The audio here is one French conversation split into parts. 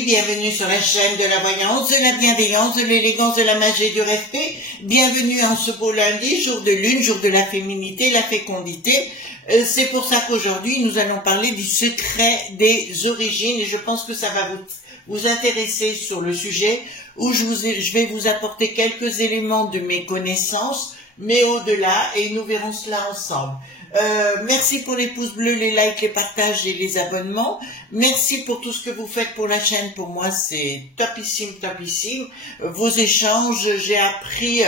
merci, bienvenue sur la chaîne de la voyance, de la bienveillance, de l'élégance, de la magie et du respect. Bienvenue en ce beau lundi, jour de lune, jour de la féminité, la fécondité. C'est pour ça qu'aujourd'hui, nous allons parler du secret des origines et je pense que ça va vous intéresser sur le sujet où je vais vous apporter quelques éléments de mes connaissances, mais au-delà, et nous verrons cela ensemble. Merci pour les pouces bleus, les likes, les partages et les abonnements. Merci pour tout ce que vous faites pour la chaîne. Pour moi, c'est topissime, topissime. Vos échanges, j'ai appris,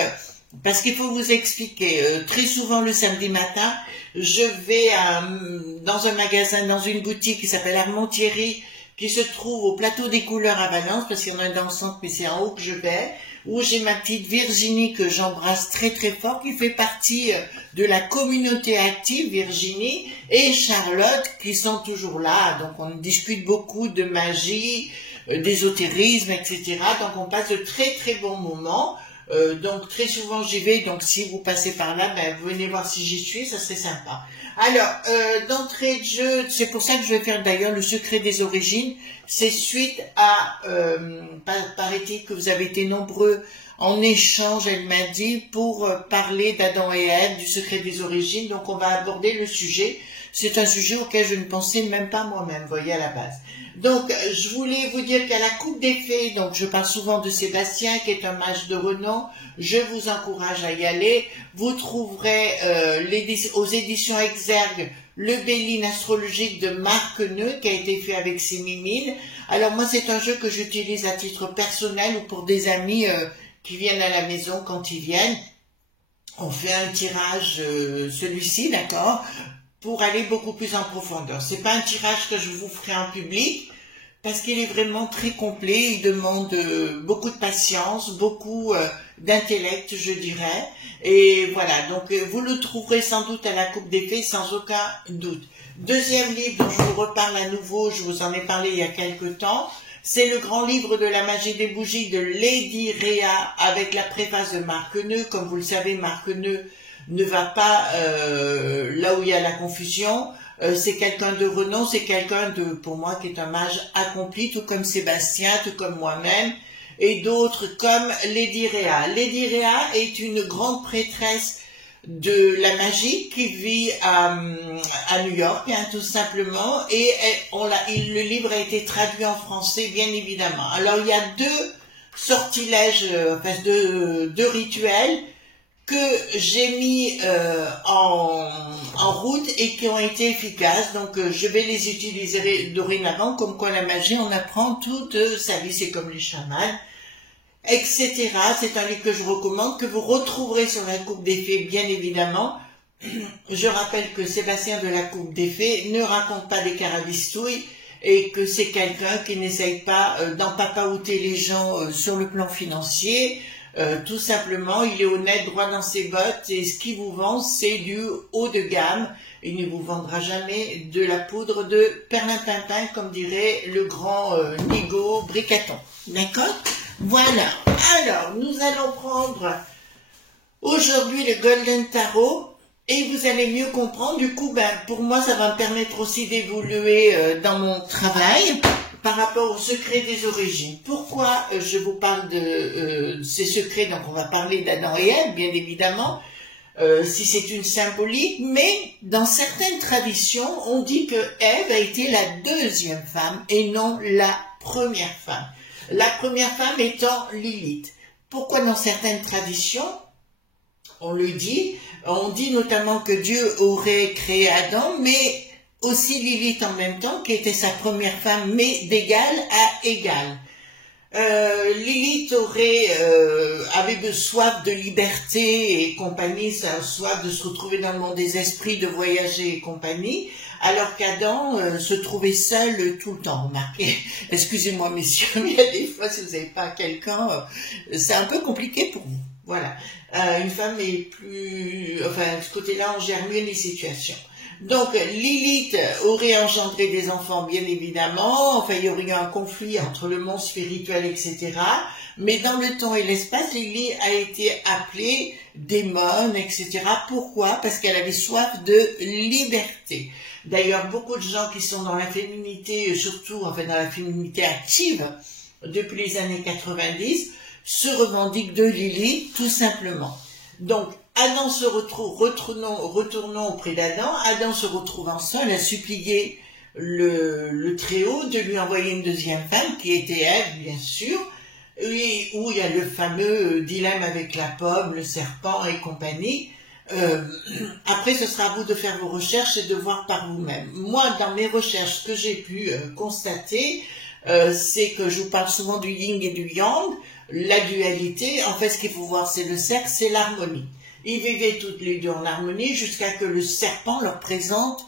parce qu'il faut vous expliquer, très souvent le samedi matin, je vais dans un magasin, dans une boutique qui s'appelle Armand-Thierry, qui se trouve au plateau des couleurs à Valence, parce qu'il y en a un dans le centre, mais c'est en haut que je vais, où j'ai ma petite Virginie que j'embrasse très très fort, qui fait partie de la communauté active, Virginie, et Charlotte, qui sont toujours là. Donc on discute beaucoup de magie, d'ésotérisme, etc. Donc on passe de très très bons moments. Donc très souvent j'y vais, donc si vous passez par là, ben, venez voir si j'y suis, ça serait sympa. Alors, d'entrée de jeu, c'est pour ça que je vais faire d'ailleurs le secret des origines, c'est suite à, paraît-il que vous avez été nombreux en échange, elle m'a dit, pour parler d'Adam et Ève, du secret des origines, donc on va aborder le sujet. C'est un sujet auquel je ne pensais même pas moi-même, voyez, à la base. Donc, je voulais vous dire qu'à la Coupe des Fées, donc je parle souvent de Sébastien, qui est un mage de renom, je vous encourage à y aller. Vous trouverez aux éditions Exergue le Béline astrologique de Marc Neu, qui a été fait avec ses mimines. Alors moi, c'est un jeu que j'utilise à titre personnel ou pour des amis qui viennent à la maison quand ils viennent. On fait un tirage, celui-ci, d'accord, pour aller beaucoup plus en profondeur. C'est pas un tirage que je vous ferai en public, parce qu'il est vraiment très complet, il demande beaucoup de patience, beaucoup d'intellect, je dirais. Et voilà, donc vous le trouverez sans doute à la Coupe des Fées, sans aucun doute. Deuxième livre dont je vous reparle à nouveau, je vous en ai parlé il y a quelque temps, c'est le grand livre de la magie des bougies de Lady Réa, avec la préface de Marc Neu. Comme vous le savez, Marc Neu ne va pas là où il y a la confusion. C'est quelqu'un de renom, c'est quelqu'un de, pour moi, qui est un mage accompli, tout comme Sébastien, tout comme moi-même, et d'autres comme Lady Réa. Lady Réa est une grande prêtresse de la magie qui vit à New York, hein, tout simplement, et le livre a été traduit en français, bien évidemment. Alors, il y a deux sortilèges, enfin, deux rituels que j'ai mis en route et qui ont été efficaces, donc je vais les utiliser dorénavant, comme quoi la magie, on apprend toute sa vie, c'est comme les chamans, etc. C'est un livre que je recommande, que vous retrouverez sur la Coupe des Fées, bien évidemment. Je rappelle que Sébastien de la Coupe des Fées ne raconte pas des carabistouilles et que c'est quelqu'un qui n'essaye pas d'empapaouter les gens sur le plan financier. Tout simplement, il est honnête, droit dans ses bottes, et ce qu'il vous vend, c'est du haut de gamme. Il ne vous vendra jamais de la poudre de perlimpinpin, comme dirait le grand Nigo Bricaton. D'accord? Voilà. Alors, nous allons prendre aujourd'hui le Golden Tarot, et vous allez mieux comprendre. Du coup, ben, pour moi, ça va me permettre aussi d'évoluer dans mon travail par rapport au secret des origines. Pourquoi je vous parle de ces secrets? Donc on va parler d'Adam et Ève, bien évidemment, si c'est une symbolique, mais dans certaines traditions, on dit que Ève a été la deuxième femme et non la première femme. La première femme étant Lilith. Pourquoi dans certaines traditions, on le dit, on dit notamment que Dieu aurait créé Adam, mais aussi Lilith en même temps, qui était sa première femme, mais d'égal à égal. Lilith avait soif de liberté et compagnie, soif de se retrouver dans le monde des esprits, de voyager et compagnie, alors qu'Adam se trouvait seul tout le temps. Remarquez, excusez-moi messieurs, mais il y a des fois, si vous n'avez pas quelqu'un, c'est un peu compliqué pour vous. Voilà, une femme est plus... Enfin, de ce côté-là, on gère mieux les situations. Donc Lilith aurait engendré des enfants, bien évidemment, enfin il y aurait eu un conflit entre le monde spirituel, etc. Mais dans le temps et l'espace, Lilith a été appelée démon, etc. Pourquoi? Parce qu'elle avait soif de liberté. D'ailleurs, beaucoup de gens qui sont dans la féminité, surtout enfin dans la féminité active, depuis les années 90, se revendiquent de Lilith, tout simplement. Donc, Adam se retrouve, retournons auprès d'Adam, Adam se retrouvant seul, a supplié le Très-Haut de lui envoyer une deuxième femme, qui était Ève, bien sûr, et où il y a le fameux dilemme avec la pomme, le serpent et compagnie. Après, ce sera à vous de faire vos recherches et de voir par vous-même. Moi, dans mes recherches, ce que j'ai pu constater, c'est que je vous parle souvent du yin et du yang, la dualité. En fait, ce qu'il faut voir, c'est le cercle, c'est l'harmonie. Ils vivaient toutes les deux en harmonie jusqu'à que le serpent leur présente,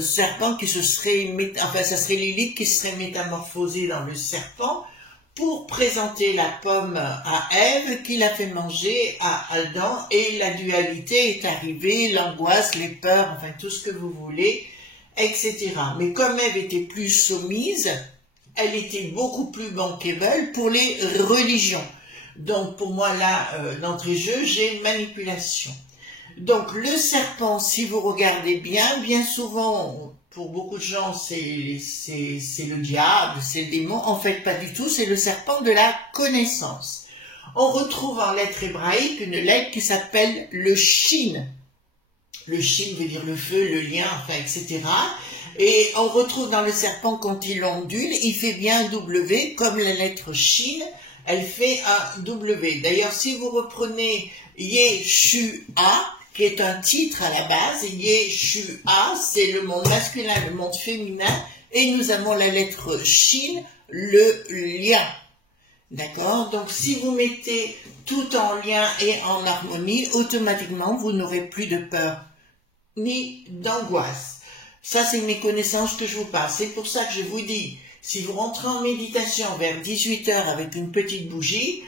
serpent qui se serait, enfin, ça serait Lilith qui serait métamorphosée dans le serpent, pour présenter la pomme à Ève, qui l'a fait manger à Adam, et la dualité est arrivée, l'angoisse, les peurs, enfin tout ce que vous voulez, etc. Mais comme Ève était plus soumise, elle était beaucoup plus bankable pour les religions. Donc pour moi là, d'entrée de jeu, j'ai une manipulation. Donc le serpent, si vous regardez bien souvent, pour beaucoup de gens, c'est le diable, c'est le démon. En fait, pas du tout, c'est le serpent de la connaissance. On retrouve en lettres hébraïques une lettre qui s'appelle le Shin. Le Shin veut dire le feu, le lien, enfin, etc. Et on retrouve dans le serpent, quand il ondule, il fait bien un W, comme la lettre Shin, elle fait un W. D'ailleurs, si vous reprenez Yeshua, qui est un titre à la base, Yeshua, c'est le monde masculin, le monde féminin, et nous avons la lettre Shin, le lien. D'accord? Donc, si vous mettez tout en lien et en harmonie, automatiquement, vous n'aurez plus de peur, ni d'angoisse. Ça, c'est mes connaissances que je vous parle. C'est pour ça que je vous dis, si vous rentrez en méditation vers 18 h avec une petite bougie,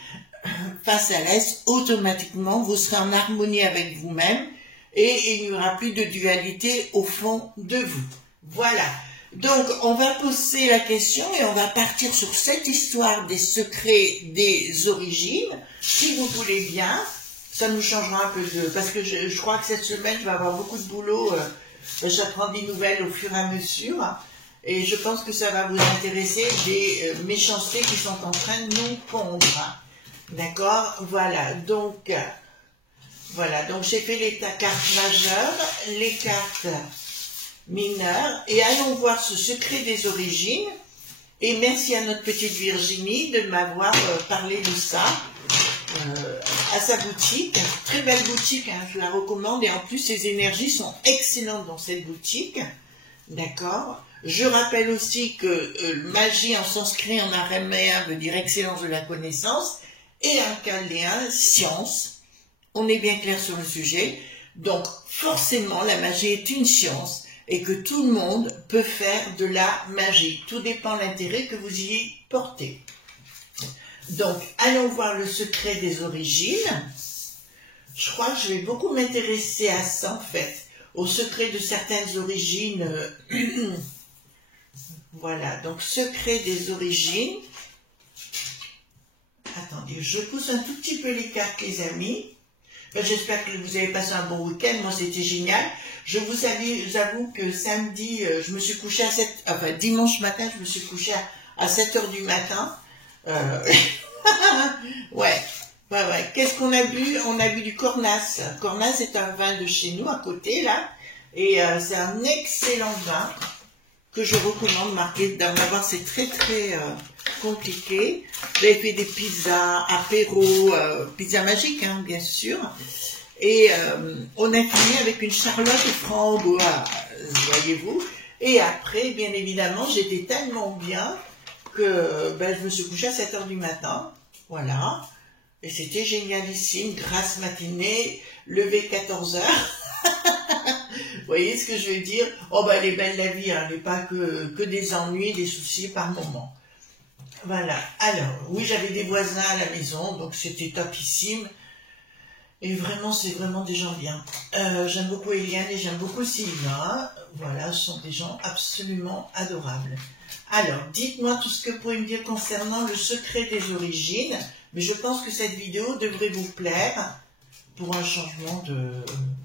face à l'Est, automatiquement, vous serez en harmonie avec vous-même et il n'y aura plus de dualité au fond de vous. Voilà. Donc, on va poser la question et on va partir sur cette histoire des secrets des origines. Si vous voulez bien, ça nous changera un peu de... Parce que je crois que cette semaine, je vais avoir beaucoup de boulot. J'apprends des nouvelles au fur et à mesure. Et je pense que ça va vous intéresser des méchancetés qui sont en train de nous pondre. D'accord, voilà, donc j'ai fait les cartes majeures, les cartes mineures, et allons voir ce secret des origines, et merci à notre petite Virginie de m'avoir parlé de ça, à sa boutique, très belle boutique, hein, je la recommande, et en plus les énergies sont excellentes dans cette boutique, d'accord. Je rappelle aussi que magie en sanskrit, en araméen, veut dire excellence de la connaissance, et un chaldéen, science. On est bien clair sur le sujet. Donc, forcément, la magie est une science et que tout le monde peut faire de la magie. Tout dépend de l'intérêt que vous y portez. Donc, allons voir le secret des origines. Je crois que je vais beaucoup m'intéresser à ça, en fait, au secret de certaines origines. Voilà, donc, secret des origines. Attendez, je pousse un tout petit peu les cartes, les amis. J'espère que vous avez passé un bon week-end. Moi, c'était génial. Je vous avoue que samedi, je me suis couché à dimanche matin, je me suis couché à 7 h du matin. Ouais. Qu'est-ce qu'on a bu? On a bu du Cornas. Cornas est un vin de chez nous, à côté, là. Et c'est un excellent vin que je recommande d'en avoir. C'est très compliqué. J'avais fait des pizzas, apéro, pizza magique, hein, bien sûr. Et on a fini avec une charlotte framboise, voyez-vous. Et après, bien évidemment, j'étais tellement bien que je me suis couchée à 7 h du matin. Voilà. Et c'était génialissime. Grasse matinée, lever 14 h. Vous voyez ce que je veux dire? Oh, elle est belle la vie, hein, mais pas que des ennuis, des soucis par moment. Voilà. Alors, oui, j'avais des voisins à la maison, donc c'était topissime. Et vraiment, c'est vraiment des gens bien. J'aime beaucoup Eliane et j'aime beaucoup Sylvain. Voilà, ce sont des gens absolument adorables. Alors, dites-moi tout ce que vous pouvez me dire concernant le secret des origines. Mais je pense que cette vidéo devrait vous plaire pour un changement de...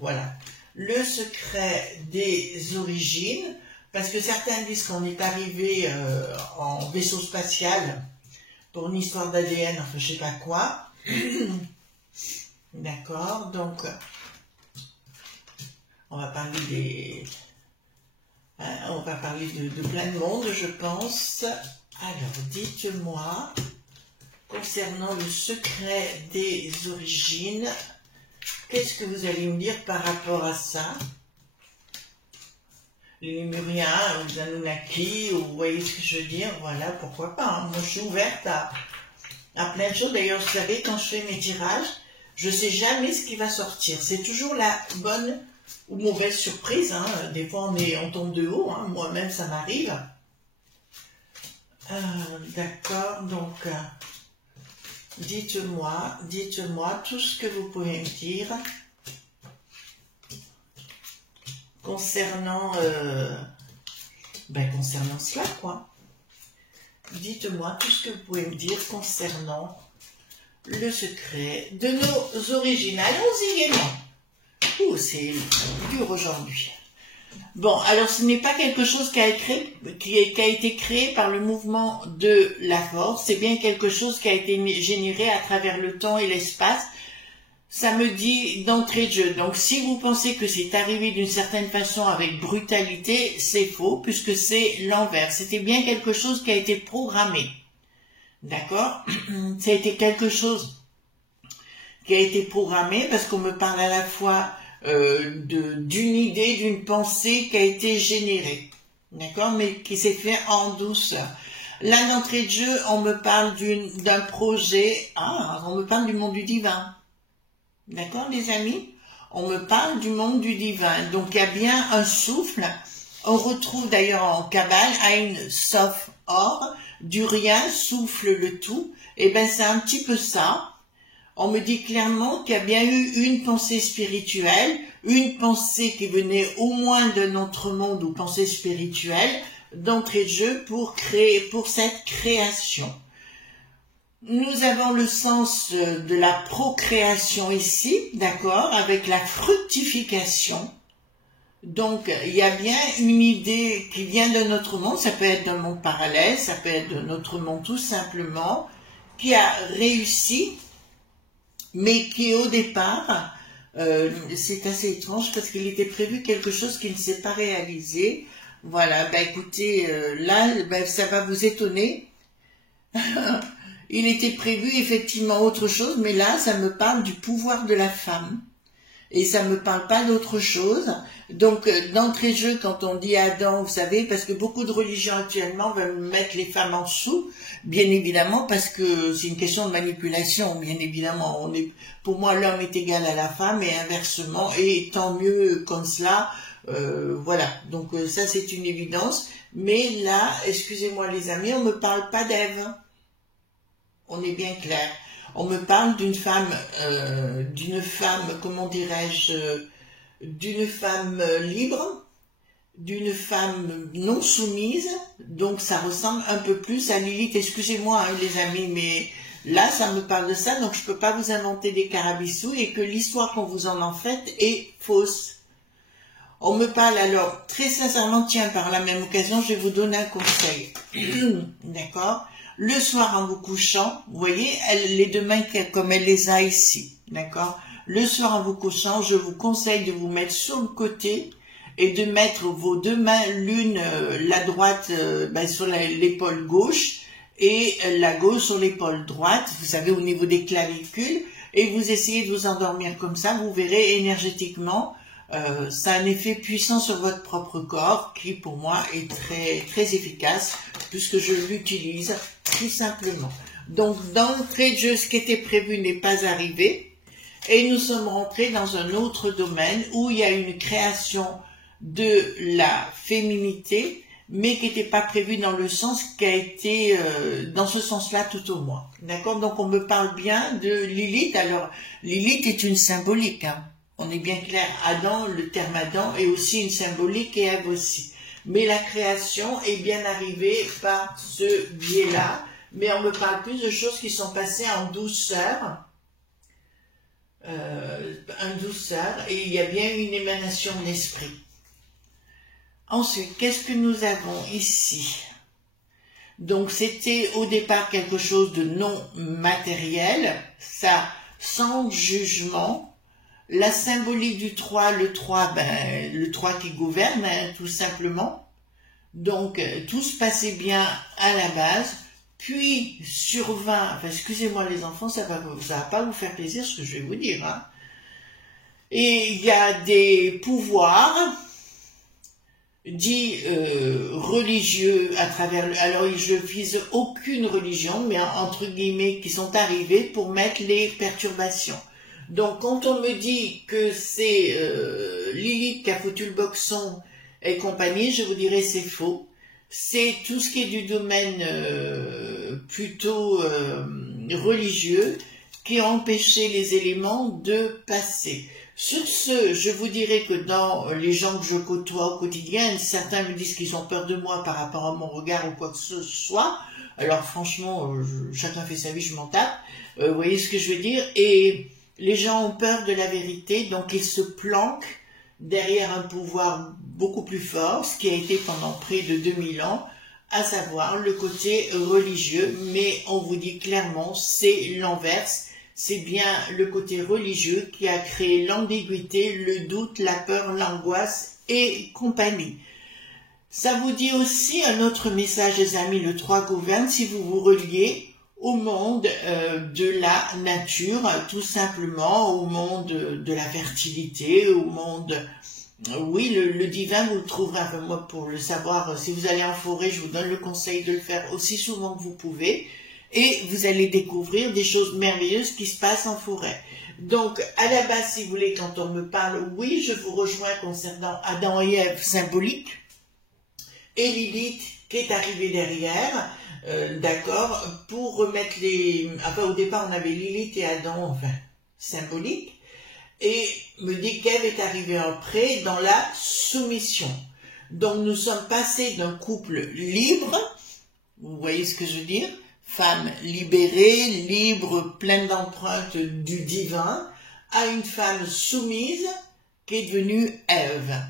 voilà. Le secret des origines, parce que certains disent qu'on est arrivé en vaisseau spatial pour une histoire d'ADN, enfin je sais pas quoi. D'accord, donc on va parler des... on va parler de plein de monde, je pense. Alors, dites-moi, concernant le secret des origines, qu'est-ce que vous allez me dire par rapport à ça? Les Lémuriens, les Anunnaki, vous voyez ce que je veux dire? Voilà, pourquoi pas, hein. Moi, je suis ouverte à plein de choses. D'ailleurs, vous savez, quand je fais mes tirages, je sais jamais ce qui va sortir. C'est toujours la bonne ou mauvaise surprise, hein. Des fois, on tombe de haut, hein. Moi-même, ça m'arrive. D'accord, donc, dites-moi tout ce que vous pouvez me dire concernant, concernant cela, quoi. Dites-moi tout ce que vous pouvez me dire concernant le secret de nos origines. Allons-y gaiement. Ouh, c'est dur aujourd'hui. Bon, alors ce n'est pas quelque chose qui a été créé par le mouvement de la force, c'est bien quelque chose qui a été généré à travers le temps et l'espace. Ça me dit d'entrée de jeu. Donc si vous pensez que c'est arrivé d'une certaine façon avec brutalité, c'est faux, puisque c'est l'envers. C'était bien quelque chose qui a été programmé. D'accord? Ça a été quelque chose qui a été programmé, parce qu'on me parle à la fois d'une idée, d'une pensée qui a été générée, d'accord, mais qui s'est fait en douceur. Là, d'entrée de jeu, on me parle d'un projet, on me parle du monde du divin, d'accord, les amis, on me parle du monde du divin, donc il y a bien un souffle. On retrouve d'ailleurs en Kabbale, Ein Sof Or, du rien souffle le tout, et ben c'est un petit peu ça. On me dit clairement qu'il y a bien eu une pensée spirituelle, une pensée qui venait au moins de notre monde ou pensée spirituelle, d'entrée de jeu pour cette création. Nous avons le sens de la procréation ici, d'accord, avec la fructification. Donc, il y a bien une idée qui vient de notre monde, ça peut être d'un monde parallèle, ça peut être de notre monde tout simplement, qui a réussi, mais qui au départ, c'est assez étrange parce qu'il était prévu quelque chose qui ne s'est pas réalisé. Voilà, écoutez, là, ça va vous étonner. Il était prévu effectivement autre chose, mais là, ça me parle du pouvoir de la femme. Et ça me parle pas d'autre chose. Donc, d'entrée de jeu, quand on dit Adam, vous savez, parce que beaucoup de religions actuellement veulent mettre les femmes en dessous, bien évidemment, parce que c'est une question de manipulation, bien évidemment. Pour moi, l'homme est égal à la femme et inversement, et tant mieux comme cela, voilà. Donc, ça, c'est une évidence. Mais là, excusez-moi les amis, on me parle pas d'Ève. On est bien clair. On me parle d'une femme, comment dirais-je, d'une femme libre, d'une femme non soumise, donc ça ressemble un peu plus à Lilith. Excusez-moi les amis, mais là ça me parle de ça, donc je peux pas vous inventer des carabissous et que l'histoire qu'on vous en fait est fausse. On me parle alors, très sincèrement, tiens, par la même occasion, je vais vous donner un conseil, d'accord? Le soir en vous couchant, vous voyez, les deux mains comme elle les a ici, d'accord? Le soir en vous couchant, je vous conseille de vous mettre sur le côté et de mettre vos deux mains, l'une, la droite sur l'épaule gauche et la gauche sur l'épaule droite, vous savez, au niveau des clavicules, et vous essayez de vous endormir comme ça, vous verrez énergétiquement, ça a un effet puissant sur votre propre corps qui pour moi est très, très efficace puisque je l'utilise tout simplement. Donc d'entrée de jeu, ce qui était prévu n'est pas arrivé et nous sommes rentrés dans un autre domaine où il y a une création de la féminité mais qui n'était pas prévu dans le sens qui a été dans ce sens-là tout au moins. D'accord? Donc on me parle bien de Lilith. Alors Lilith est une symbolique, hein. On est bien clair. Adam, le terme Adam est aussi une symbolique et Ève aussi. Mais la création est bien arrivée par ce biais-là. Mais on me parle plus de choses qui sont passées en douceur. En douceur. Et il y a bien une émanation de l'esprit. Ensuite, qu'est-ce que nous avons ici? Donc, c'était au départ quelque chose de non matériel, ça, sans jugement. La symbolique du 3, le 3, le 3 qui gouverne, hein, tout simplement. Donc, tout se passait bien à la base. Puis, survint, enfin, excusez-moi les enfants, ça va pas vous faire plaisir ce que je vais vous dire, hein. Et il y a des pouvoirs dits religieux à travers alors je vise aucune religion, mais entre guillemets qui sont arrivés pour mettre les perturbations. Donc quand on me dit que c'est Lilith qui a foutu le boxon et compagnie, je vous dirais c'est faux. C'est tout ce qui est du domaine plutôt religieux qui a empêché les éléments de passer. Sur ce, je vous dirais que dans les gens que je côtoie au quotidien, certains me disent qu'ils ont peur de moi par rapport à mon regard ou quoi que ce soit. Alors franchement, chacun fait sa vie, je m'en tape. Vous voyez ce que je veux dire? Et les gens ont peur de la vérité, donc ils se planquent derrière un pouvoir beaucoup plus fort, ce qui a été pendant près de 2000 ans, à savoir le côté religieux. Mais on vous dit clairement, c'est l'inverse. C'est bien le côté religieux qui a créé l'ambiguïté, le doute, la peur, l'angoisse et compagnie. Ça vous dit aussi un autre message, les amis, le 3 gouverne, si vous vous reliez au monde de la nature, tout simplement, au monde de la fertilité, au monde... Oui, le divin, vous le trouverez, enfin, moi, pour le savoir, si vous allez en forêt, je vous donne le conseil de le faire aussi souvent que vous pouvez. Et vous allez découvrir des choses merveilleuses qui se passent en forêt. Donc, à la base, si vous voulez, quand on me parle, oui, je vous rejoins concernant Adam et Ève symbolique, et Lilith qui est arrivée derrière, d'accord, pour remettre les... Enfin, au départ, on avait Lilith et Adam, enfin, symbolique, et me dit qu'Ève est arrivée après dans la soumission. Donc, nous sommes passés d'un couple libre, vous voyez ce que je veux dire? Femme libérée, libre, pleine d'empreintes du divin, à une femme soumise qui est devenue Ève.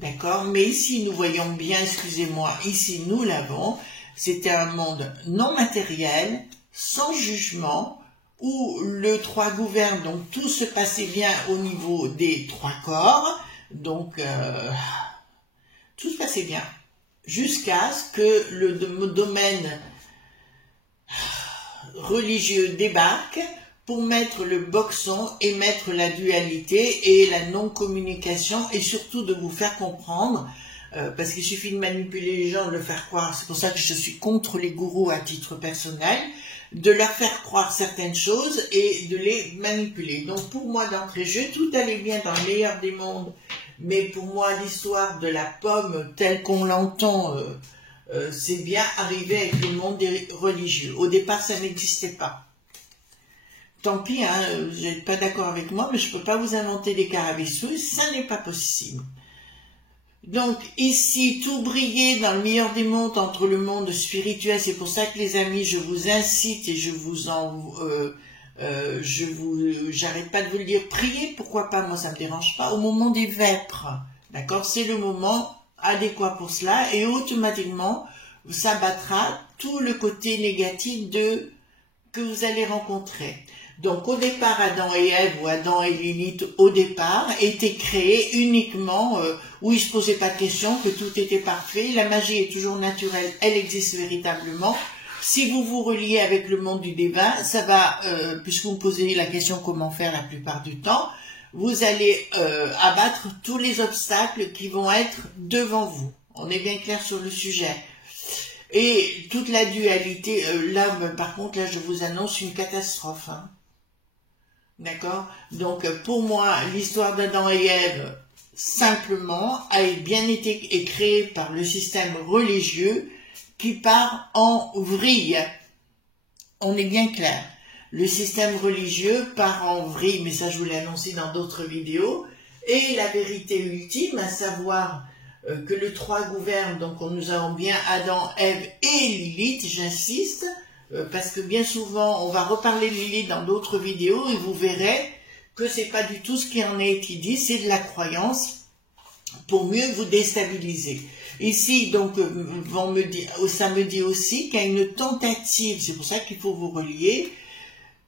D'accord? Mais ici, nous voyons bien, excusez-moi, ici, nous l'avons, c'était un monde non matériel, sans jugement, où le 3 gouverne, donc tout se passait bien au niveau des 3 corps, donc tout se passait bien, jusqu'à ce que le domaine religieux débarque pour mettre le boxon et mettre la dualité et la non-communication et surtout de vous faire comprendre, parce qu'il suffit de manipuler les gens, de le faire croire, c'est pour ça que je suis contre les gourous à titre personnel, de leur faire croire certaines choses et de les manipuler. Donc pour moi d'entrée de jeu, tout allait bien dans le meilleur des mondes, mais pour moi l'histoire de la pomme telle qu'on l'entend, c'est bien arrivé avec le monde des religieux. Au départ, ça n'existait pas. Tant pis, hein, vous n'êtes pas d'accord avec moi, mais je ne peux pas vous inventer des carabistouilles, ça n'est pas possible. Donc ici, tout briller dans le meilleur des mondes entre le monde spirituel, c'est pour ça que les amis, je vous incite et je vous en... j'arrête pas de vous le dire, priez, pourquoi pas, moi ça me dérange pas, au moment des vêpres, d'accord, c'est le moment adéquat pour cela et automatiquement ça battra tout le côté négatif que vous allez rencontrer. Donc au départ, Adam et Ève ou Adam et Lilith au départ étaient créés uniquement où ils se posaient pas de questions, que tout était parfait. La magie est toujours naturelle, elle existe véritablement. Si vous vous reliez avec le monde du divin, ça va, puisque vous me posez la question comment faire la plupart du temps, vous allez abattre tous les obstacles qui vont être devant vous. On est bien clair sur le sujet. Et toute la dualité, là, par contre, là, je vous annonce une catastrophe. Hein. D'accord? Donc, pour moi, l'histoire d'Adam et Ève, simplement a bien été créé par le système religieux qui part en vrille. On est bien clair. Le système religieux part en vrille, mais ça je vous l'ai annoncé dans d'autres vidéos. Et la vérité ultime, à savoir que le 3 gouverne, donc nous avons bien Adam, Ève et Lilith, j'insiste, parce que bien souvent, on va reparler de Lilith dans d'autres vidéos et vous verrez que c'est pas du tout ce qui en a été dit, c'est de la croyance pour mieux vous déstabiliser. Ici, donc, ça me dit aussi qu'il y a une tentative, c'est pour ça qu'il faut vous relier,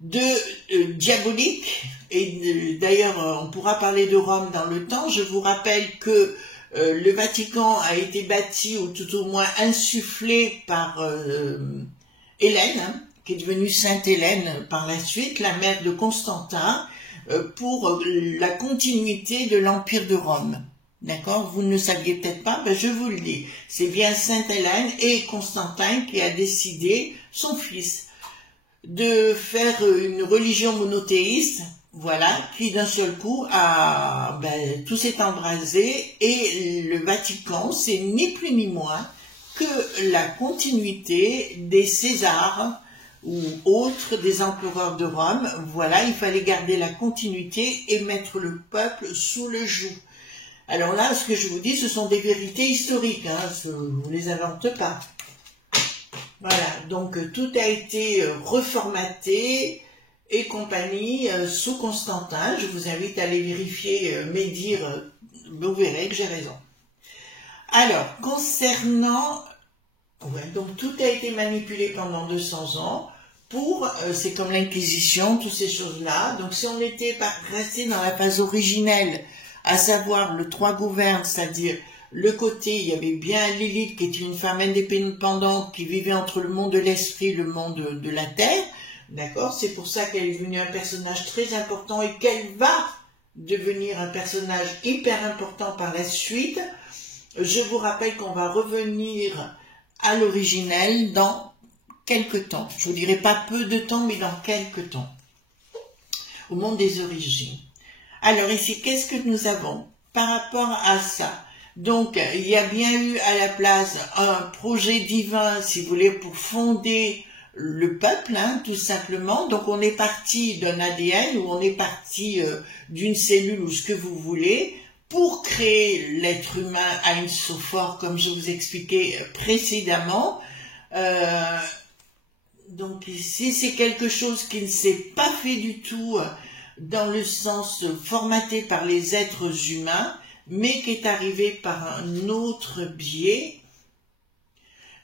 de diabolique, et d'ailleurs on pourra parler de Rome dans le temps. Je vous rappelle que le Vatican a été bâti ou tout au moins insufflé par Hélène, hein, qui est devenue Sainte Hélène par la suite, la mère de Constantin, pour la continuité de l'Empire de Rome. D'accord? Vous ne le saviez peut-être pas, ben je vous le dis. C'est bien Sainte Hélène et Constantin qui a décidé, son fils, de faire une religion monothéiste, voilà, qui d'un seul coup a, tout s'est embrasé, et le Vatican, c'est ni plus ni moins que la continuité des Césars ou autres, des empereurs de Rome. Voilà, il fallait garder la continuité et mettre le peuple sous le joug. Alors là, ce que je vous dis, ce sont des vérités historiques, hein, je ne les invente pas. Voilà, donc tout a été reformaté et compagnie sous Constantin. Je vous invite à aller vérifier mes dires, vous verrez que j'ai raison. Alors, concernant... Ouais, donc tout a été manipulé pendant 200 ans pour... c'est comme l'Inquisition, toutes ces choses-là. Donc si on était resté dans la phase originelle, à savoir le 3 gouverne, c'est-à-dire... Le côté, il y avait bien Lilith qui était une femme indépendante qui vivait entre le monde de l'esprit et le monde de la terre. D'accord? C'est pour ça qu'elle est devenue un personnage très important et qu'elle va devenir un personnage hyper important par la suite. Je vous rappelle qu'on va revenir à l'originel dans quelques temps. Je vous dirai pas peu de temps, mais dans quelques temps. Au monde des origines. Alors ici, qu'est-ce que nous avons par rapport à ça? Donc, il y a bien eu à la place un projet divin, si vous voulez, pour fonder le peuple, hein, tout simplement. Donc, on est parti d'un ADN ou on est parti d'une cellule ou ce que vous voulez pour créer l'être humain à une sophore, comme je vous expliquais précédemment. Donc, ici, c'est quelque chose qui ne s'est pas fait du tout dans le sens formaté par les êtres humains, mais qui est arrivé par un autre biais,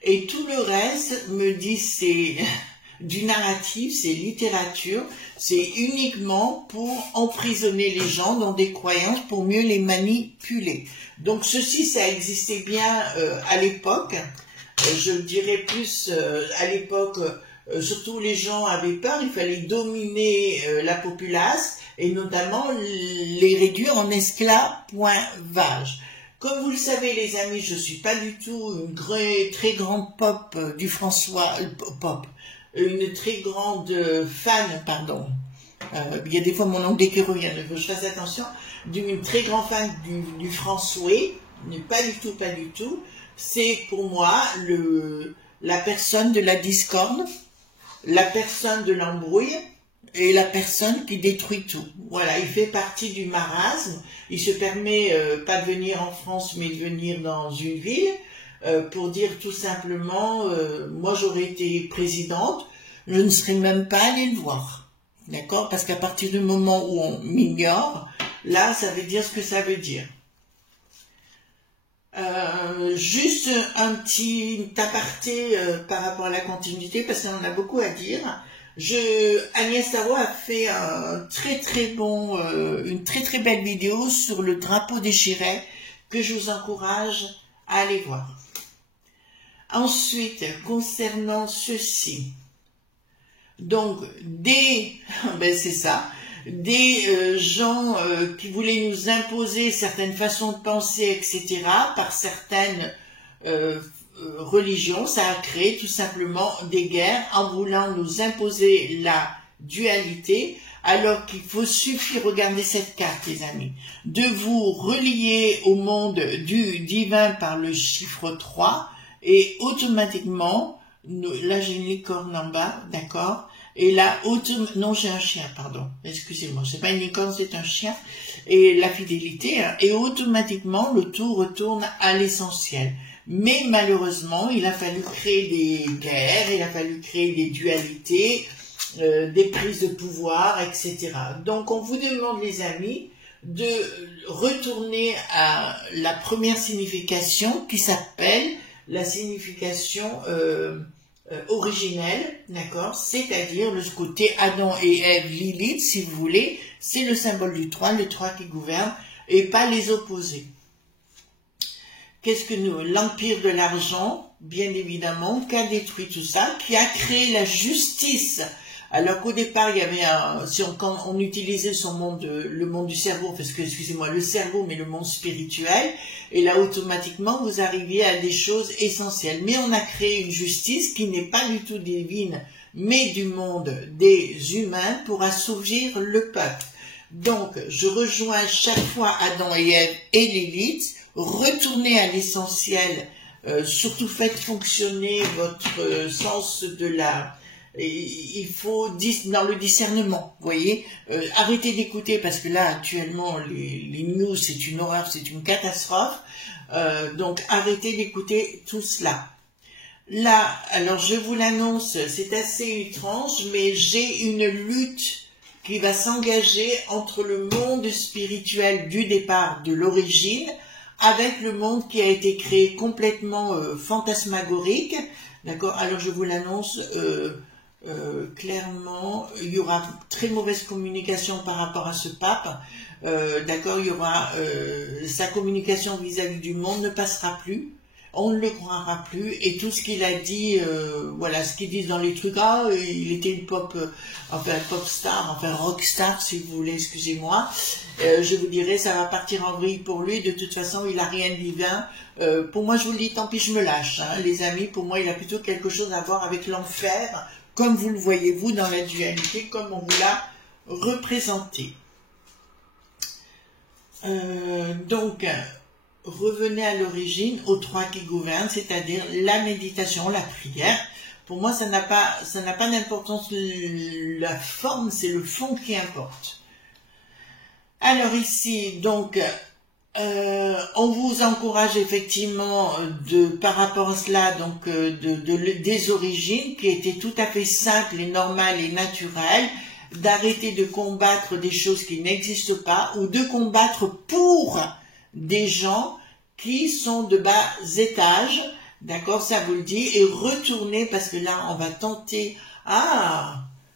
et tout le reste me dit c'est du narratif, c'est littérature, c'est uniquement pour emprisonner les gens dans des croyances pour mieux les manipuler. Donc ceci, ça existait bien à l'époque, je dirais plus à l'époque, surtout les gens avaient peur, il fallait dominer la populace, et notamment les réduire en esclavage. Comme vous le savez les amis, je suis pas du tout une très grande pop du François, une très grande fan, pardon. Il y a des fois mon anglais qui revient, il faut que je fasse attention, d'une très grande fan du François, mais pas du tout. C'est pour moi la personne de la discorde, la personne de l'embrouille, et la personne qui détruit tout. Voilà, il fait partie du marasme. Il se permet pas de venir en France, mais de venir dans une ville pour dire tout simplement, moi j'aurais été présidente, je ne serais même pas allée le voir. D'accord? Parce qu'à partir du moment où on m'ignore, là, ça veut dire ce que ça veut dire. Juste un petit aparté par rapport à la continuité, parce qu'on en a beaucoup à dire. Agnès Sarro a fait une très très belle vidéo sur le drapeau déchiré que je vous encourage à aller voir. Ensuite, concernant ceci, donc c'est ça, des gens qui voulaient nous imposer certaines façons de penser, etc., par certaines religion, ça a créé tout simplement des guerres en voulant nous imposer la dualité, alors qu'il suffit, regardez cette carte les amis, de vous relier au monde du divin par le chiffre 3 et automatiquement, là j'ai une licorne en bas, d'accord, et là, non j'ai un chien, pardon, excusez-moi, c'est pas une licorne, c'est un chien, et la fidélité, hein, et automatiquement le tout retourne à l'essentiel. Mais malheureusement, il a fallu créer des guerres, il a fallu créer des dualités, des prises de pouvoir, etc. Donc on vous demande les amis de retourner à la première signification qui s'appelle la signification originelle, d'accord, c'est-à-dire le côté Adam et Ève, Lilith, si vous voulez, c'est le symbole du 3, le 3 qui gouverne, et pas les opposés. Qu'est-ce que nous, l'empire de l'argent, bien évidemment, qui a détruit tout ça, qui a créé la justice. Alors qu'au départ, il y avait quand on utilisait son monde, le monde du cerveau, parce que, excusez-moi, le cerveau, mais le monde spirituel, et là, automatiquement, vous arriviez à des choses essentielles. Mais on a créé une justice qui n'est pas du tout divine, mais du monde des humains pour assouvir le peuple. Donc, je rejoins chaque fois Adam et Ève et Lilith, retournez à l'essentiel, surtout faites fonctionner votre sens de la... Il faut dans le discernement, vous voyez, arrêtez d'écouter parce que là actuellement les news c'est une horreur, c'est une catastrophe, donc arrêtez d'écouter tout cela. Là, alors je vous l'annonce, c'est assez étrange, mais j'ai une lutte qui va s'engager entre le monde spirituel du départ, de l'origine, avec le monde qui a été créé complètement fantasmagorique, d'accord. Alors je vous l'annonce clairement, il y aura très mauvaise communication par rapport à ce pape, d'accord, il y aura sa communication vis-à-vis du monde ne passera plus, on ne le croira plus, et tout ce qu'il a dit, voilà, ce qu'ils disent dans les trucs, il était une pop star, enfin rock star si vous voulez, excusez-moi, je vous dirais, ça va partir en vrille pour lui, de toute façon il a rien de divin, pour moi je vous le dis, tant pis je me lâche, hein, les amis, pour moi il a plutôt quelque chose à voir avec l'enfer, comme vous le voyez vous dans la dualité, comme on vous l'a représenté. Donc, revenez à l'origine, aux 3 qui gouvernent, c'est-à-dire la méditation, la prière. Pour moi, ça n'a pas d'importance la forme, c'est le fond qui importe. Alors ici, donc, on vous encourage effectivement par rapport à cela, donc des origines qui étaient tout à fait simples et normales et naturelles, d'arrêter de combattre des choses qui n'existent pas ou de combattre pour des gens qui sont de bas étages, d'accord, ça vous le dit, et retourner, parce que là, on va tenter,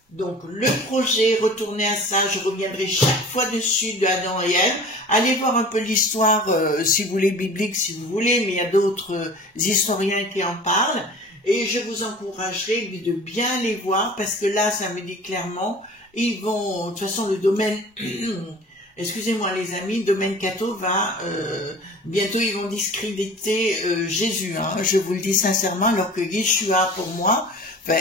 donc le projet, retourner à ça, je reviendrai chaque fois dessus de Adam et Ève, allez voir un peu l'histoire, si vous voulez, biblique, si vous voulez, mais il y a d'autres historiens qui en parlent, et je vous encouragerai de bien les voir, parce que là, ça me dit clairement, ils vont, de toute façon, le domaine... Excusez-moi les amis, domaine catho va, bientôt ils vont discréditer Jésus, hein, je vous le dis sincèrement, alors que Yeshua pour moi,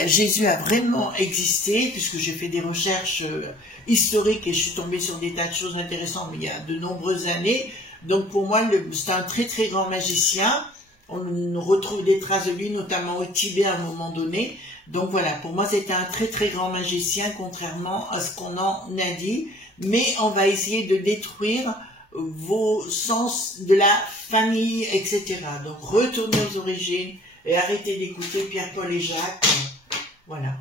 Jésus a vraiment existé, puisque j'ai fait des recherches historiques et je suis tombée sur des tas de choses intéressantes, mais il y a de nombreuses années, donc pour moi c'est un très très grand magicien, on retrouve des traces de lui, notamment au Tibet à un moment donné, donc voilà, pour moi c'était un très très grand magicien, contrairement à ce qu'on en a dit, mais on va essayer de détruire vos sens de la famille, etc. Donc retournez aux origines et arrêtez d'écouter Pierre, Paul et Jacques. Voilà.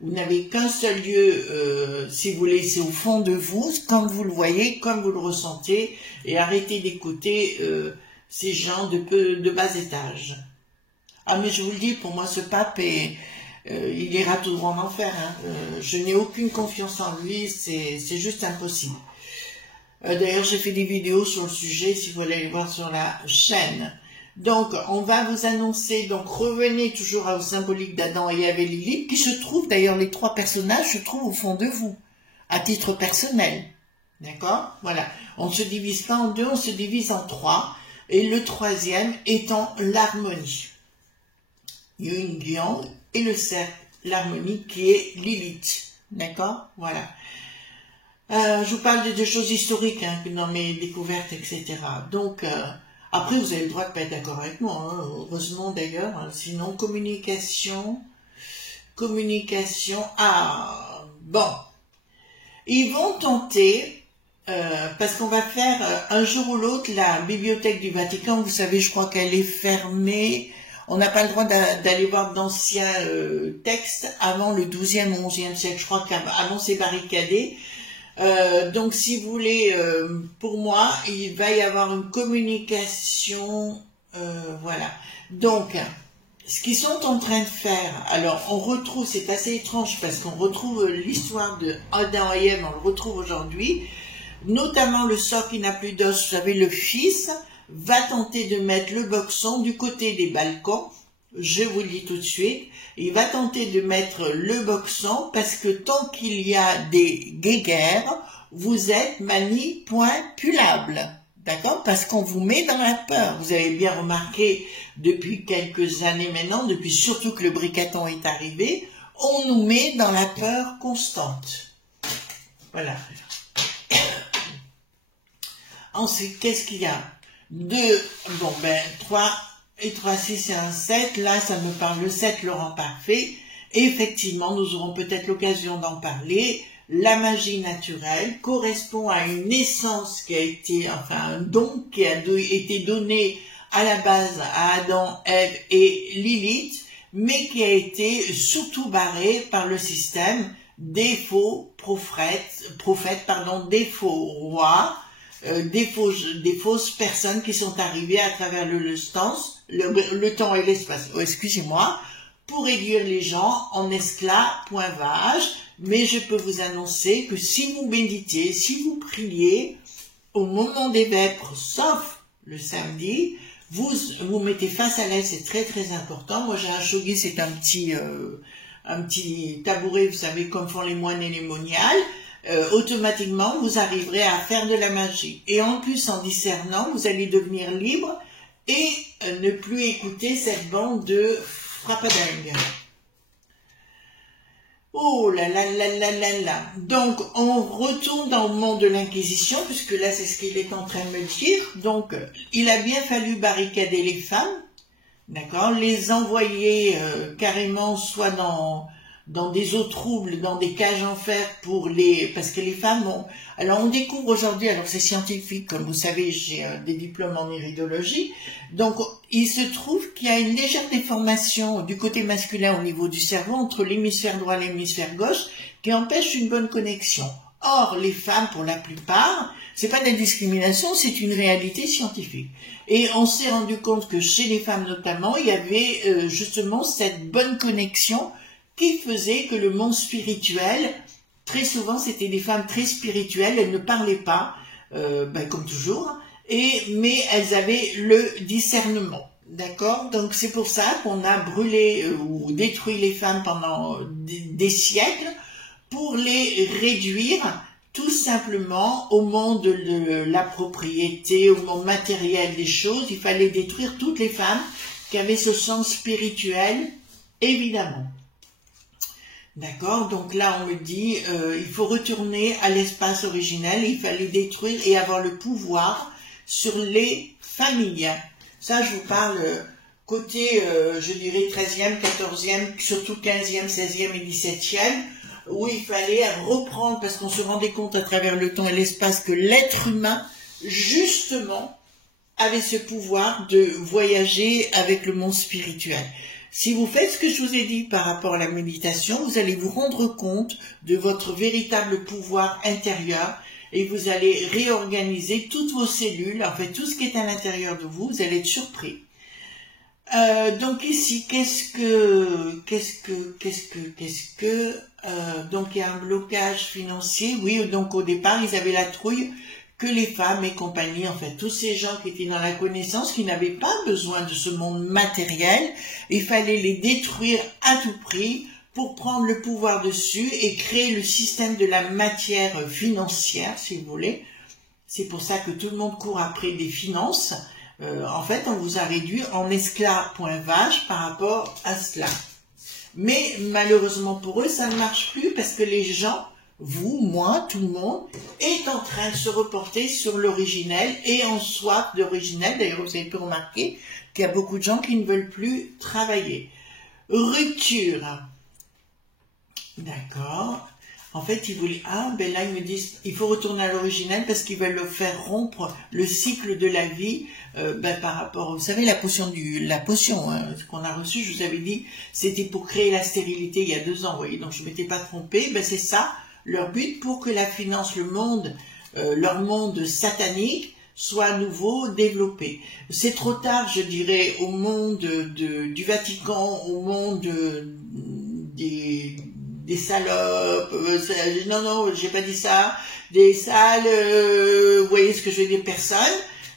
Vous n'avez qu'un seul lieu, si vous voulez, c'est au fond de vous, comme vous le voyez, comme vous le ressentez, et arrêtez d'écouter ces gens de bas étage. Ah mais je vous le dis, pour moi ce pape il ira tout droit en enfer. Hein. Je n'ai aucune confiance en lui, c'est juste impossible. D'ailleurs, j'ai fait des vidéos sur le sujet, si vous voulez aller voir sur la chaîne. Donc, on va vous annoncer, donc revenez toujours au symbolique d'Adam et Ève et Lilith, qui se trouvent, d'ailleurs les 3 personnages se trouvent au fond de vous, à titre personnel. D'accord? Voilà. On ne se divise pas en 2, on se divise en 3, et le 3e étant l'harmonie. Yin, Yang, et le cercle, l'harmonie qui est Lilith. D'accord? Voilà. Je vous parle de choses historiques, hein, dans mes découvertes, etc. Donc, après, vous avez le droit de pas être d'accord avec moi, hein, heureusement d'ailleurs. Hein, sinon, communication, bon. Ils vont tenter, parce qu'on va faire un jour ou l'autre la bibliothèque du Vatican. Vous savez, je crois qu'elle est fermée. On n'a pas le droit d'aller voir d'anciens textes avant le 12e ou 11e siècle. Je crois qu'avant c'est barricadé. Donc si vous voulez, pour moi, il va y avoir une communication, voilà. Donc, ce qu'ils sont en train de faire, alors on retrouve, c'est assez étrange parce qu'on retrouve l'histoire de Adam et Ève, on le retrouve aujourd'hui, notamment le sort qui n'a plus d'os, vous savez, le fils va tenter de mettre le boxon du côté des Balkans, je vous le dis tout de suite, il va tenter de mettre le boxon parce que tant qu'il y a des guéguerres, vous êtes manipulable. D'accord? Parce qu'on vous met dans la peur. Vous avez bien remarqué depuis quelques années maintenant, depuis surtout que le briqueton est arrivé, on nous met dans la peur constante. Voilà. Ensuite, qu'est-ce qu'il y a? 3 et 3, 6 et 1, 7. Là, ça me parle le 7, le rang parfait. Et effectivement, nous aurons peut-être l'occasion d'en parler. La magie naturelle correspond à une naissance qui a été, enfin un don qui a été donné à la base à Adam, Ève et Lilith, mais qui a été surtout barré par le système des faux prophètes, des faux rois, des fausses personnes qui sont arrivées à travers le temps et l'espace, excusez-moi, pour réduire les gens en esclavage. Mais je peux vous annoncer que si vous méditez, si vous priez, au moment des vêpres, sauf le samedi, vous mettez face à l'aile, c'est très très important. Moi j'ai un shogi, c'est un petit tabouret, vous savez, comme font les moines et les moniales. Automatiquement, vous arriverez à faire de la magie. Et en plus, en discernant, vous allez devenir libre et ne plus écouter cette bande de frappadingue. Oh là là là là là là. Donc, on retourne dans le monde de l'Inquisition, puisque là, c'est ce qu'il est en train de me dire. Donc, il a bien fallu barricader les femmes, d'accord, les envoyer carrément soit dans des eaux troubles, dans des cages en fer parce que les femmes ont... Alors, on découvre aujourd'hui, alors c'est scientifique, comme vous savez, j'ai des diplômes en iridologie, donc il se trouve qu'il y a une légère déformation du côté masculin au niveau du cerveau entre l'hémisphère droit et l'hémisphère gauche qui empêche une bonne connexion. Or, les femmes, pour la plupart, c'est pas de la discrimination, c'est une réalité scientifique. Et on s'est rendu compte que chez les femmes notamment, il y avait justement cette bonne connexion qui faisait que le monde spirituel, très souvent c'était des femmes très spirituelles, elles ne parlaient pas, comme toujours, mais elles avaient le discernement, d'accord? Donc c'est pour ça qu'on a brûlé ou détruit les femmes pendant des siècles, pour les réduire tout simplement au monde de la propriété, au monde matériel des choses. Il fallait détruire toutes les femmes qui avaient ce sens spirituel, évidemment. D'accord, donc là on me dit, il faut retourner à l'espace originel, il fallait détruire et avoir le pouvoir sur les familles. Ça je vous parle côté, je dirais 13e, 14e, surtout 15e, 16e et 17e, où il fallait reprendre, parce qu'on se rendait compte à travers le temps et l'espace que l'être humain, justement, avait ce pouvoir de voyager avec le monde spirituel. Si vous faites ce que je vous ai dit par rapport à la méditation, vous allez vous rendre compte de votre véritable pouvoir intérieur et vous allez réorganiser toutes vos cellules, en fait tout ce qui est à l'intérieur de vous, vous allez être surpris. Donc ici, donc il y a un blocage financier, oui, donc au départ ils avaient la trouille que les femmes et compagnie, en fait, tous ces gens qui étaient dans la connaissance, qui n'avaient pas besoin de ce monde matériel, il fallait les détruire à tout prix pour prendre le pouvoir dessus et créer le système de la matière financière, si vous voulez. C'est pour ça que tout le monde court après des finances. En fait, on vous a réduit en esclaves.vache par rapport à cela. Mais malheureusement pour eux, ça ne marche plus parce que les gens vous, moi, tout le monde, est en train de se reporter sur l'originel et en soif d'originel. D'ailleurs, vous avez pu remarquer qu'il y a beaucoup de gens qui ne veulent plus travailler. Rupture. D'accord. En fait, ils voulaient... Ah, ben là, ils me disent, il faut retourner à l'originel parce qu'ils veulent faire rompre le cycle de la vie par rapport... Vous savez, la potion qu'on a reçue, je vous avais dit, c'était pour créer la stérilité il y a 2 ans, vous voyez, donc je ne m'étais pas trompée. Ben, c'est ça, leur but, pour que la finance, le monde, leur monde satanique, soit à nouveau développé. C'est trop tard, je dirais, au monde du Vatican, au monde des salopes, non, j'ai pas dit ça, des sales, vous voyez ce que je veux dire, personne.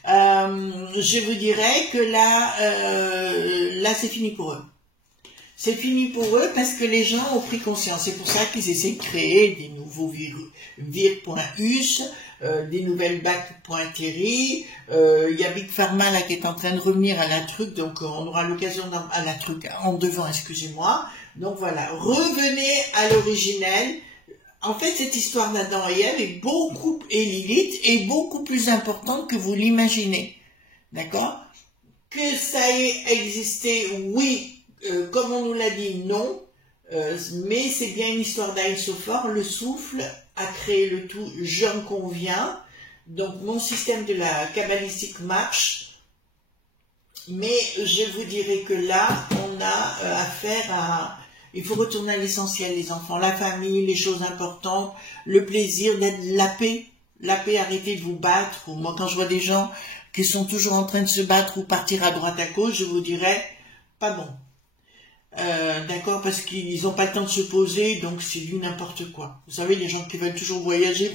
Je vous dirais que là c'est fini pour eux. C'est fini pour eux parce que les gens ont pris conscience. C'est pour ça qu'ils essaient de créer des nouveaux vir.us, des nouvelles bac.terry. Il y a Big Pharma là qui est en train de revenir à la truc, donc on aura l'occasion à la truc en devant, excusez-moi. Donc voilà, revenez à l'originel. En fait, cette histoire d'Adam et Ève et Lilith est beaucoup plus importante que vous l'imaginez. D'accord? Que ça ait existé, oui. Comme on nous l'a dit, non, mais c'est bien une histoire d'Aïn Sophor. Le souffle a créé le tout, j'en conviens. Donc mon système de la kabbalistique marche, mais je vous dirais que là, on a affaire à... Il faut retourner à l'essentiel, les enfants, la famille, les choses importantes, le plaisir d'être la paix. La paix, arrêtez de vous battre. Moi, quand je vois des gens qui sont toujours en train de se battre ou partir à droite à gauche, je vous dirais, pas bon. D'accord, parce qu'ils n'ont pas le temps de se poser, donc c'est du n'importe quoi. Vous savez, les gens qui veulent toujours voyager,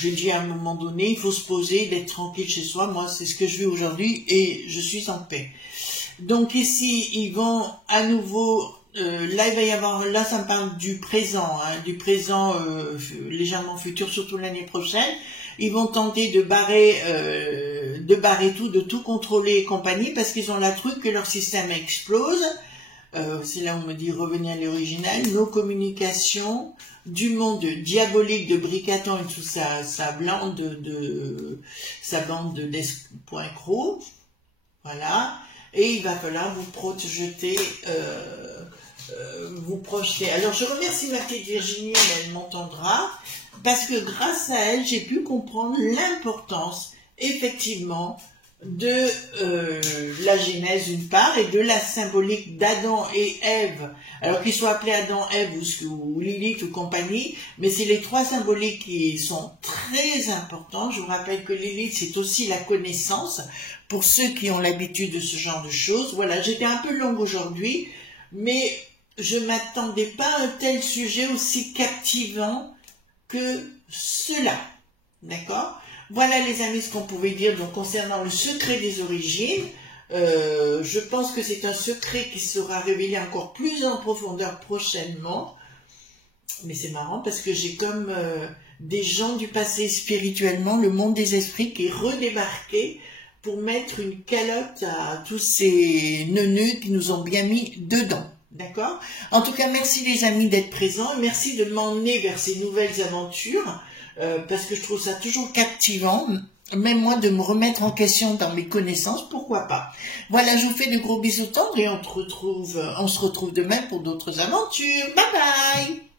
je dis à un moment donné, il faut se poser, d'être tranquille chez soi. Moi, c'est ce que je vis aujourd'hui et je suis en paix. Donc ici, ils vont à nouveau, là il va y avoir, là ça me parle du présent, du présent légèrement futur, surtout l'année prochaine. Ils vont tenter de barrer tout, de tout contrôler et compagnie, parce qu'ils ont la truc que leur système explose. C'est là où on me dit revenir à l'original. Nos communications du monde diabolique de Bricaton et toute sa bande d'escrocs. Voilà. Et il va falloir vous projeter, Alors je remercie ma petite Virginie, mais elle m'entendra. Parce que grâce à elle, j'ai pu comprendre l'importance, effectivement, de la Genèse d'une part, et de la symbolique d'Adam et Ève. Alors qu'ils soient appelés Adam, Ève ou Lilith ou compagnie, mais c'est les 3 symboliques qui sont très importants. Je vous rappelle que Lilith, c'est aussi la connaissance, pour ceux qui ont l'habitude de ce genre de choses. Voilà, j'étais un peu longue aujourd'hui, mais je ne m'attendais pas à un tel sujet aussi captivant que cela, d'accord? Voilà les amis ce qu'on pouvait dire donc concernant le secret des origines. Je pense que c'est un secret qui sera révélé encore plus en profondeur prochainement. Mais c'est marrant parce que j'ai comme des gens du passé spirituellement, le monde des esprits qui est redébarqué pour mettre une calotte à tous ces neuneux qui nous ont bien mis dedans. D'accord? En tout cas, merci les amis d'être présents. Merci de m'emmener vers ces nouvelles aventures, parce que je trouve ça toujours captivant, même moi, de me remettre en question dans mes connaissances, pourquoi pas. Voilà, je vous fais de gros bisous tendres et on se retrouve demain pour d'autres aventures. Bye bye!